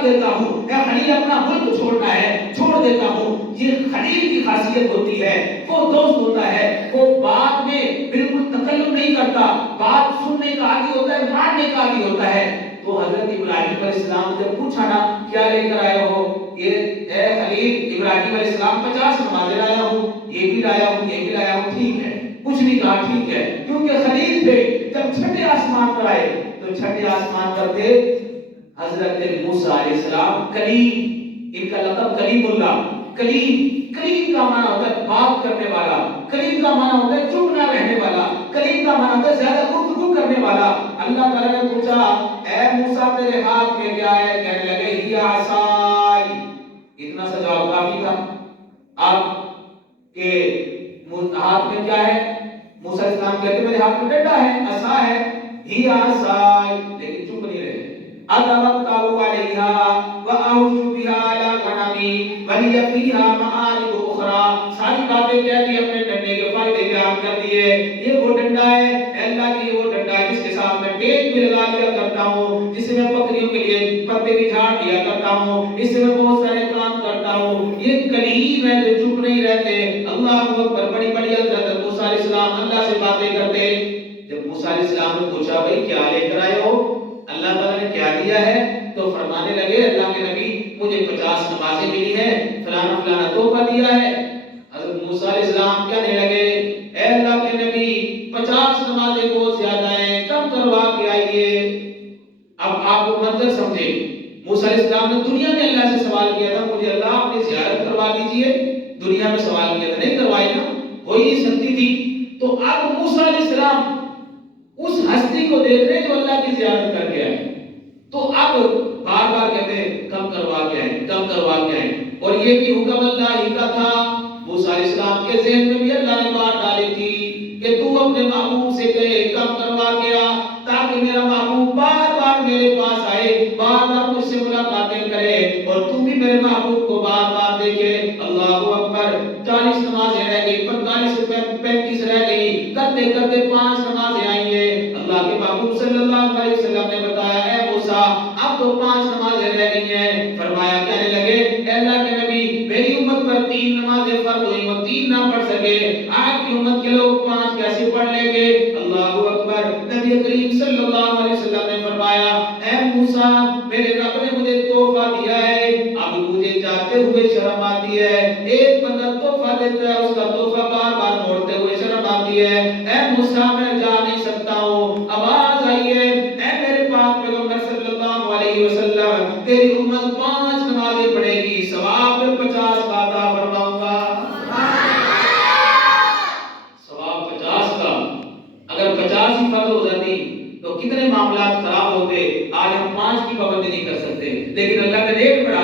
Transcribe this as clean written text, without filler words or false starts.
کر دیتا ہوں، اے خلیل اپنا ملک چھوڑنا ہے چھوڑ دیتا ہوں۔ یہ خلیل کی خاصیت ہوتی ہے، وہ دوست ہوتا ہے، وہ بات میں بالکل تکلم نہیں کرتا، بات سننے کا عادی ہوتا ہے، ماننے کا عادی ہوتا ہے۔ تو حضرت ابراہیم علیہ السلام سے پوچھا نا کیا لے کر آئے ہو؟ یہ اے خلیل ابراہیم علیہ السلام 50 نمازیں لایا ہوں، یہ بھی لایا ہوں، یہ بھی لایا ہوں، ٹھیک ہے، کچھ نہیں کہا، ٹھیک ہے، کیونکہ خلیل تھے۔ جب چھٹے آسمان پر آئے تو چھٹے آسمان پر تھے حضرت موسیٰ علیہ السلام، کلیم، ان کا لقب کلیم اللہ، کلیم، کلیم کا معنی ہوتا ہے بات کرنے والا، کلیم کا معنی ہوتا ہے چپ نہ رہنے والا، کلیم کا معنی ہوتا ہے زیادہ گفتگو کرنے والا۔ اللہ تعالیٰ نے پوچھا اے موسیٰ تیرے ہاتھ میں کیا ہے؟ کہنے لگے ہی عصائی، اتنا سا جواب کافی تھا۔ آپ کے ہاتھ میں کیا ہے؟ موسیٰ علیہ السلام کہتے میرے ہاتھ میں ڈنڈا ہے، عصا ہے، ہی عصائی، لیکن چپ نہیں رہے۔ اتوکل علیہا واعوذ بہا علی غنمی ولی فیہا معارب اخری، ساری باتیں کہہ دی، اپنے ڈنڈے کے فائدے بیان کر دیے۔ یہ وہ ڈنڈا ہے اے اللہ کی، یہ وہ ڈنڈا ہے جس کے ساتھ میں پیٹ بھی لگا لیا کرتا ہوں، جس سے میں بکریوں کے لیے پتے بھی جھاڑ دیا کرتا ہوں، اس سے میں بہت سارے کام کرتا ہوں۔ یہ کلیم ہے جو چپ نہیں رہتے۔ اللہ اکبر، بڑی بڑی حضرت موسیٰ علیہ السلام اللہ سے باتیں کرتے۔ جب موسیٰ علیہ السلام نے پوچھا بھائی کیا لے کر آئے ہو، اللہ تعالیٰ نے کیا دیا ہے، تو فرمانے لگے اللہ کے نبی مجھے 50 نمازیں ملی ہیں، فلانا فلانا تحفہ دیا ہے۔ حضرت موسیٰ علیہ السلام کہنے لگے اے اللہ کے نبی 50 نمازیں بہت زیادہ ہیں، کم کروا کے آئیے۔ اب آپ وہ منظر سمجھے، موسیٰ علیہ السلام نے دنیا میں اللہ سے سوال کیا تھا مجھے اللہ اپنی زیارت کروا دیجئے، دنیا میں سوال کیا تھا، نہیں کروائی نا، ہو ہی نہیں سکتی تھی۔ تو اب موسیٰ علیہ السلام اس ہستی کو دیکھ رہے جو اللہ کی زیارت کر کے آئے، تو اب بار بار کہتے ہیں کم کروا کے آئیں، کم کروا کے آئیں۔ اور یہ بھی حکم اللہ ہی کا تھا۔ موسیٰ علیہ السلام کے ذہن میں بھی اللہ نے بات ڈالی تھی کہ تو اپنے محبوب سے کہے کم کروا کے آ، تاکہ میرا محبوب بار بار میرے پاس آئے، بار بار مجھ سے ملاقاتیں کرے، اور تم بھی میرے محبوب کو بار بار دیکھے۔ اللہ اکبر، 40 نمازیں رہ گئی، 45 سے 35 رہ گئی، کرتے کرتے 5 نمازیں آئی ہیں۔ اللہ کے محبوب صلی اللہ علیہ وسلم نے بتایا اے موسیٰ اب تو 5 نمازیں رہ گئی ہیں۔ فرمایا کہنے لگے اے اللہ کے نبی میری امت پر 3 نمازیں فرض ہوئی، وہ 3 نہ پڑھ سکے، آپ کی امت کے لوگ 5 کیسے پڑھ لیں گے؟ اللہ اکبر۔ نبی کریم صلی اللہ علیہ وسلم نے فرمایا اے موسیٰ میرے رب نے مجھے تحفہ دیا ہے، اب مجھے جاتے ہوئے شرم آتی ہے۔ ایک بندہ تحفہ دیتا ہے، اس کا تحفہ بار بار موڑتے ہوئے شرم آتی ہے۔ اے موسیٰ میں جا نہیں سکتا ہوں، آواز آئی ہے اے میرے پاک پیغمبر صلی اللہ علیہ وسلم تیری امت 5 نمازیں پڑھے گی، ثواب میں 50 کا عطا فرماؤں گا۔ ثواب 50 کا، اگر 50 ہی فرض ہو جاتی تو کتنے معاملات خراب ہوتے۔ آج ہم 5 کی پابندی نہیں کر سکتے، لیکن اللہ نے ریٹ بڑھا